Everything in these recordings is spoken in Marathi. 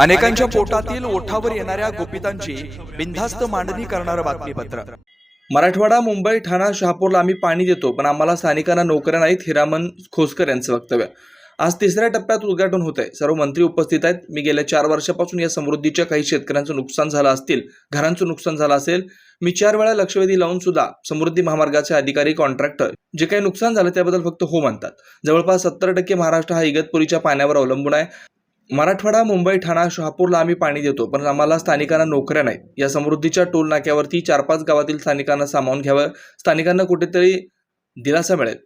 अनेकांच्या पोटातील ओठावर येणाऱ्या गोपितांची बिनधास्त मांडणी करणारं बातमीपत्र. मराठवाडा मुंबई ठाणा शहापूरला आम्ही पाणी देतो पण आम्हाला स्थानिकांना नोकऱ्या नाहीत हिरामन खोसकर यांचं वक्तव्य. आज तिसऱ्या टप्प्यात उद्घाटन होत आहे सर्व मंत्री उपस्थित आहेत. मी गेल्या चार वर्षापासून या समृद्धीच्या काही शेतकऱ्यांचं नुकसान झालं असतील घरांचं नुकसान झालं असेल मी चार वेळा लक्षवेधी लावून सुद्धा समृद्धी महामार्गाचे अधिकारी कॉन्ट्रॅक्टर जे काही नुकसान झालं त्याबद्दल फक्त हो म्हणतात. जवळपास सत्तर टक्के महाराष्ट्र हा इगतपुरीच्या पाण्यावर अवलंबून आहे. मराठवाडा मुंबई ठाणा शहापूरला आम्ही पाणी देतो पण आम्हाला स्थानिकांना नोकऱ्या नाहीत. या समृद्धीच्या टोल नाक्यावरती चार पाच गावातील स्थानिकांना सामावून घ्यावं. स्थानिकांना कुठेतरी दिलासा मिळेल.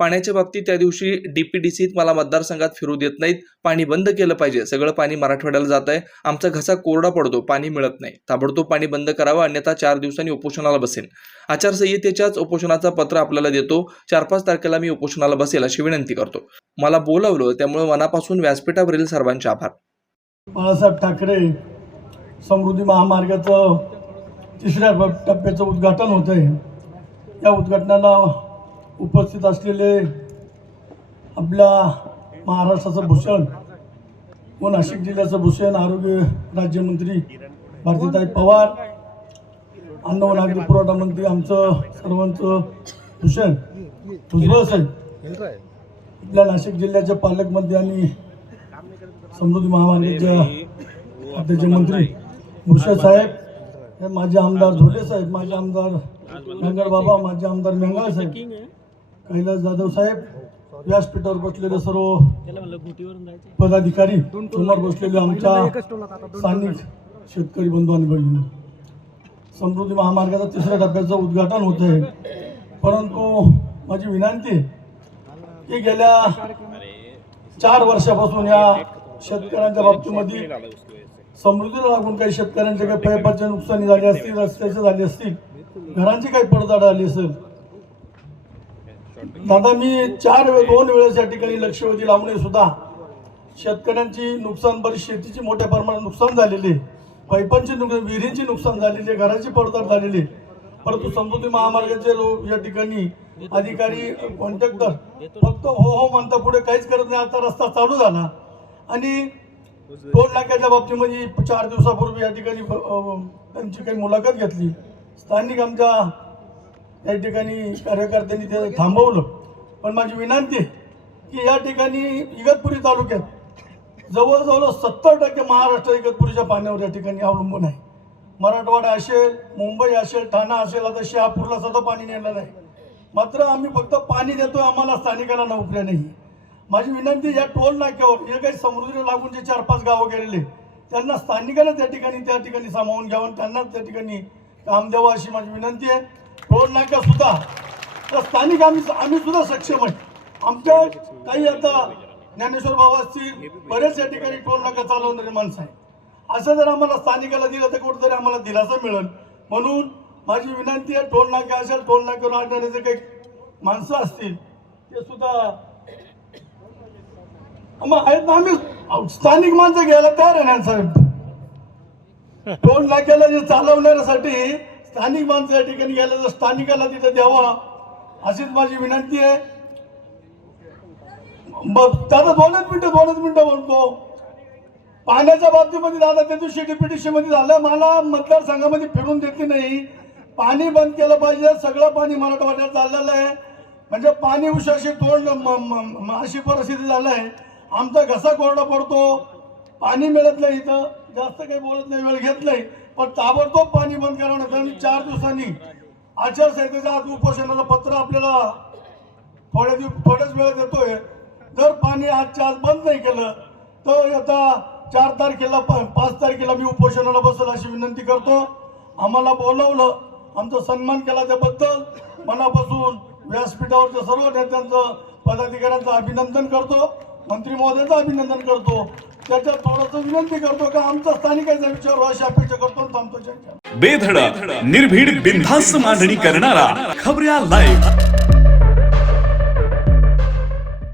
पाण्याच्या बाबतीत त्या दिवशी डीपीडीसीत मला मतदारसंघात फिरू देत नाहीत. पाणी बंद केलं पाहिजे. सगळं पाणी मराठवाड्याला जात आहे. आमचा घसा कोरडा पडतो. पाणी मिळत नाही. ताबडतोब पाणी बंद करावं. अन्यथा चार दिवसांनी उपोषणाला बसेल आचारसंहितेच्याच उपोषणाचा पत्र आपल्याला देतो. चार पाच तारखेला मी उपोषणाला बसेल अशी विनंती करतो. मला बोलावलं. त्यामुळे मनापासून व्यासपीठावरील सर्वांचे आभार. बाळासाहेब ठाकरे समृद्धी महामार्गाचं तिसऱ्या टप्प्याचं उद्घाटन होत आहे या उद्घाटनाला उपस्थित असलेले आपल्या महाराष्ट्राचं भूषण व नाशिक जिल्ह्याचं भूषण आरोग्य राज्यमंत्री भारतीताई पवार अन्न व नागरी पुरवठा मंत्री आमचं सर्वांचं भूषण. भुजबळ साहेब आपल्या नाशिक जिल्ह्याच्या पालकमंत्री आणि समृद्धी महामार्गाच्या खात्याचे मंत्री भूषण साहेब हे माझे आमदार झोले साहेब माझे आमदार मेंगळ बाबा माझे आमदार मेंगाळ साहेब कैलास जाधव साहेब व्यासपीठावर बसलेले सर्व पदाधिकारी समोर बसलेले आमच्या स्थानिक शेतकरी बंधू आणि बहिणी समृद्धी महामार्गाचा तिसऱ्या टप्प्याचं उद्घाटन होत आहे. परंतु माझी विनंती की गेल्या चार वर्षापासून या शेतकऱ्यांच्या बाबतीमध्ये समृद्धीला लागून काही शेतकऱ्यांचे काही पैपाचे नुकसानी झाली असतील रस्त्याचे झाले असतील घरांची काही पडझड आली असेल दादा मी चार वेळ दोन वेळेस या ठिकाणी लक्षवेधी लावणे सुद्धा. शेतकऱ्यांची नुकसान बरीच शेतीची मोठ्या प्रमाणात नुकसान झालेले पैपांची नुकसान विहिरींची नुकसान झालेली घराची पडताळ झालेली परंतु समृद्धी महामार्गाचे लोक या ठिकाणी अधिकारी कॉन्ट्रॅक्टर फक्त हो हो म्हणता पुढे काहीच करत नाही. आता रस्ता चालू झाला. आणि टोल नाक्याच्या बाबतीमध्ये चार दिवसापूर्वी या ठिकाणी त्यांची काही मुलाखत घेतली. स्थानिक आमच्या या ठिकाणी कार्यकर्त्यांनी ते थांबवलं. पण माझी विनंती आहे की या ठिकाणी इगतपुरी तालुक्यात जवळजवळ सत्तर टक्के महाराष्ट्र इगतपुरीच्या पाण्यावर या ठिकाणी अवलंबून आहे. मराठवाडा असेल मुंबई असेल ठाणा असेल आता शहापूरला सुद्धा पाणी नेलं नाही मात्र आम्ही फक्त पाणी देतोय आम्हाला स्थानिकाला नोकऱ्या नाही. माझी विनंती या टोल नाक्यावर जे काही समुद्र लागून जे चार पाच गावं गेलेले त्यांना स्थानिकांना त्या ठिकाणी त्या ठिकाणी सामावून घ्यावं त्यांनाच त्यांना त्या ठिकाणी काम द्यावं अशी माझी विनंती आहे. टोल नाक्या सुद्धा. तर स्थानिक आम्ही आम्ही सुद्धा सक्षम आहे. आमच्या काही आता ज्ञानेश्वर बाबा असतील बरेच या ठिकाणी टोल नाका चालवणारे माणसं आहे असं जर आम्हाला स्थानिकाला दिलं तर कुठेतरी आम्हाला दिलासा मिळेल. म्हणून माझी विनंती आहे टोल नाका असेल टोल नाक्यावर आणणारे जे काही माणसं असतील ते सुद्धा मग आहेत ना आम्ही स्थानिक माणसं घ्यायला तयार आहे ना साहेब? टोल नाक्याला जे चालवण्यासाठी स्थानिक माणसं या ठिकाणी गेल्या तर स्थानिकाला तिथं द्यावा अशीच माझी विनंती आहे. दादा दोनच मिनटं दोनच मिनटं म्हणतो पाण्याच्या बाबतीमध्ये दादा त्या दिवशी डीपीटीसी मध्ये झालं मला मतदारसंघामध्ये फिरून देते नाही. पाणी बंद केलं पाहिजे सगळं पाणी मराठवाड्यात चाललेलं आहे. म्हणजे पाणी उशाशी तोंड म- अशी परिस्थिती झालं आहे आमचा घसा कोरडा पडतो. पाणी मिळत नाही इथं. जास्त काही बोलत नाही वेळ घेत नाही. पण ताबडतोब पाणी बंद करावं कारण चार दिवसांनी आचारसंहितेच्या आज उपोषणाचं पत्र आपल्याला थोड्या दिवस थोड्याच वेळात येतोय. जर पाणी आजच्या आज बंद नाही केलं तर आता चार तारखेला प- पाच तारखेला मी उपोषणाला बसेल अशी विनंती करतो. आम्हाला बोलवलं आमचा सन्मान केला त्याबद्दल. मनापासून व्यासपीठावरच्या सर्व नेत्यांचं पदाधिकाऱ्यांचं अभिनंदन करतो. मंत्री महोदयाचं अभिनंदन करतो. त्याच्यात थोडस विनंती करतो का आमचा स्थानिकाचा विचार अशी अपेक्षा करतो थांबतो. जय बेधडक निर्भीड बिनधास्त मांडणी करणारा खबऱ्या लाईव्ह